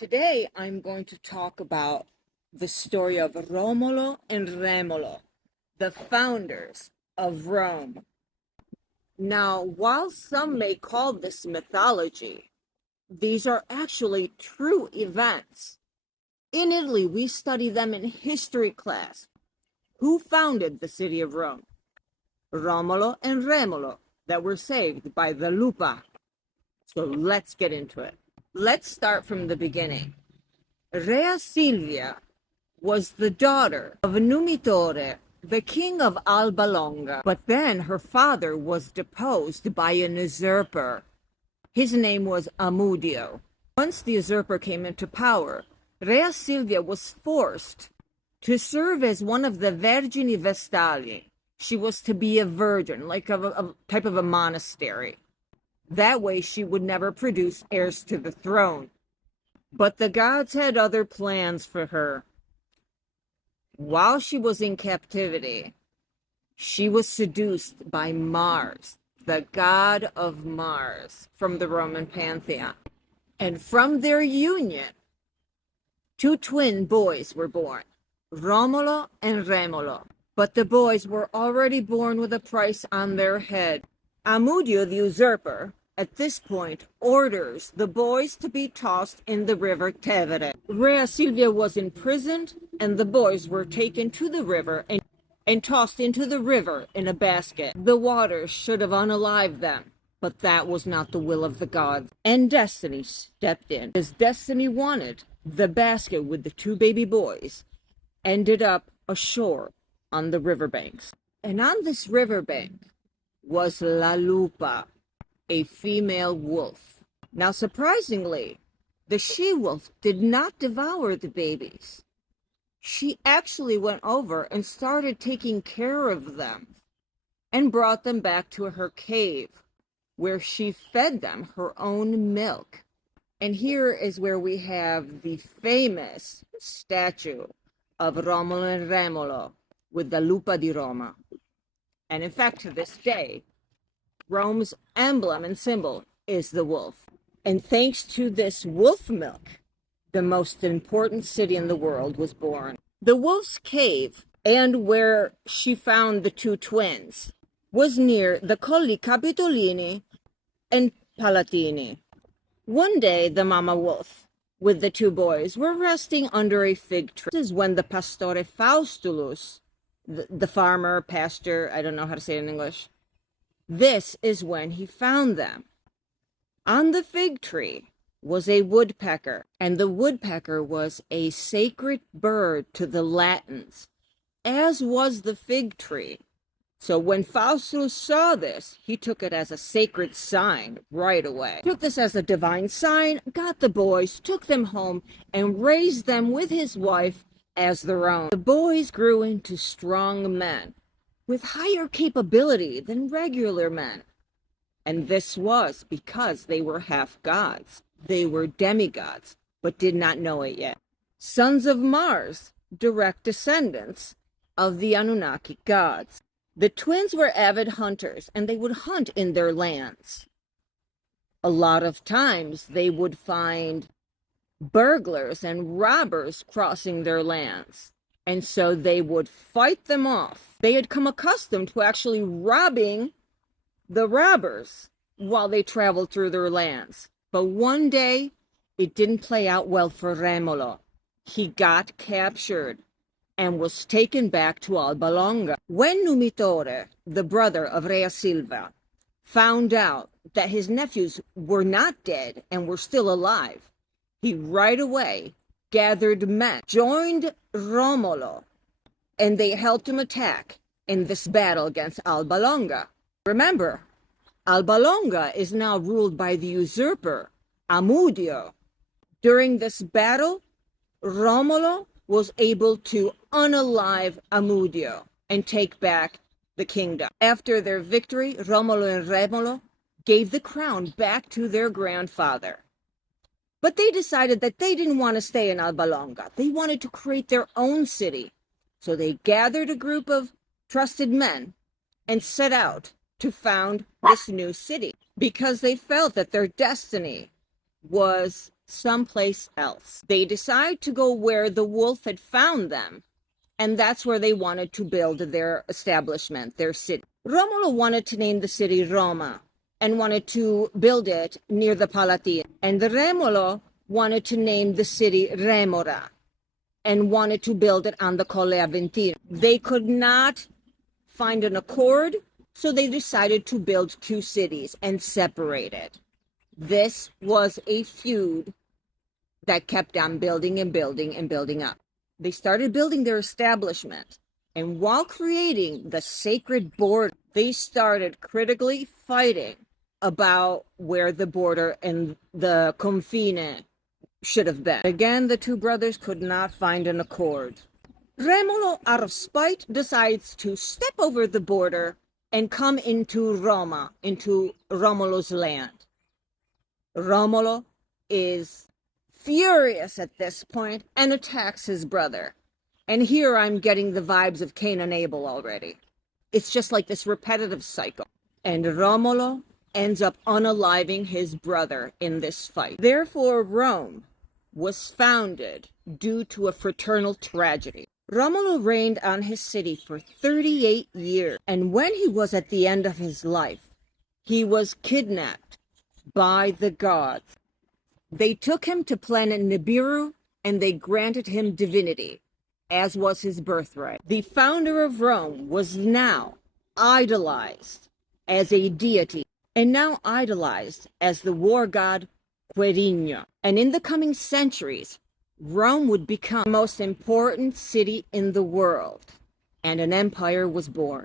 Today, I'm going to talk about the story of Romolo and Remolo, the founders of Rome. Now, while some may call this mythology, these are actually true events. In Italy, we study them in history class. Who founded the city of Rome? Romolo and Remolo, that were saved by the Lupa. So let's get into it. Let's start from the beginning. Rea Silvia was the daughter of Numitore, the king of Alba Longa, but then her father was deposed by an usurper. His name was Amudio. Once the usurper came into power, Rea Silvia was forced to serve as one of the Vergini Vestali. She was to be a virgin, like a type of a monastery. That way she would never produce heirs to the throne. But the gods had other plans for her. While she was in captivity, she was seduced by Mars, the god of Mars from the Roman pantheon. And from their union, two twin boys were born, Romolo and Remolo. But the boys were already born with a price on their head. Amudio, the usurper, at this point, orders the boys to be tossed in the river Tevere. Rea Silvia was imprisoned, and the boys were taken to the river and tossed into the river in a basket. The water should have unalived them, but that was not the will of the gods. And destiny stepped in. As destiny wanted, the basket with the two baby boys ended up ashore on the riverbanks. And on this riverbank was La Lupa, a female wolf. Now, surprisingly, the she-wolf did not devour the babies. She actually went over and started taking care of them and brought them back to her cave, where she fed them her own milk. And here is where we have the famous statue of Romolo and Remolo with the Lupa di Roma. And in fact, to this day, Rome's emblem and symbol is the wolf. And thanks to this wolf milk, the most important city in the world was born. The wolf's cave, and where she found the two twins, was near the Colli Capitolini and Palatini. One day, the mama wolf, with the two boys, were resting under a fig tree. This is when the Pastore Faustulus, the farmer, pastor, I don't know how to say it in English, this is when he found them. On the fig tree was a woodpecker, and the woodpecker was a sacred bird to the Latins, as was the fig tree. So when Faustus saw this, he took it as a sacred sign right away. Took this as a divine sign, got the boys, took them home, and raised them with his wife as their own. The boys grew into strong men, with higher capability than regular men. And this was because they were half gods. They were demigods, but did not know it yet. Sons of Mars, direct descendants of the Anunnaki gods. The twins were avid hunters, and they would hunt in their lands. A lot of times they would find burglars and robbers crossing their lands. And so they would fight them off. They had come accustomed to actually robbing the robbers while they traveled through their lands. But one day, it didn't play out well for Remolo. He got captured and was taken back to Alba Longa. When Numitore, the brother of Rea Silvia, found out that his nephews were not dead and were still alive, he right away gathered men, joined Romolo, and they helped him attack in this battle against Alba Longa. Remember, Alba Longa is now ruled by the usurper, Amudio. During this battle, Romolo was able to unalive Amudio and take back the kingdom. After their victory, Romolo and Remolo gave the crown back to their grandfather. But they decided that they didn't want to stay in Alba Longa. They wanted to create their own city. So they gathered a group of trusted men and set out to found this new city because they felt that their destiny was someplace else. They decided to go where the wolf had found them, and that's where they wanted to build their establishment, their city. Romolo wanted to name the city Roma and wanted to build it near the Palatine. And Remolo wanted to name the city Remora and wanted to build it on the Colle Aventino. They could not find an accord, so they decided to build two cities and separate it. This was a feud that kept on building and building and building up. They started building their establishment, and while creating the sacred border, they started critically fighting about where the border and the confine should have been. Again, the two brothers could not find an accord. Remolo, out of spite, decides to step over the border and come into Roma, into Romolo's land. Romolo is furious at this point and attacks his brother. And here I'm getting the vibes of Cain and Abel already. It's just like this repetitive cycle. And Romolo ends up unaliving his brother in this fight. Therefore, Rome was founded due to a fraternal tragedy. Romolo reigned on his city for 38 years, and when he was at the end of his life, he was kidnapped by the gods. They took him to planet Nibiru, and they granted him divinity, as was his birthright. The founder of Rome was now idolized as a deity, and now idolized as the war god Quirino. And in the coming centuries, Rome would become the most important city in the world, and an empire was born.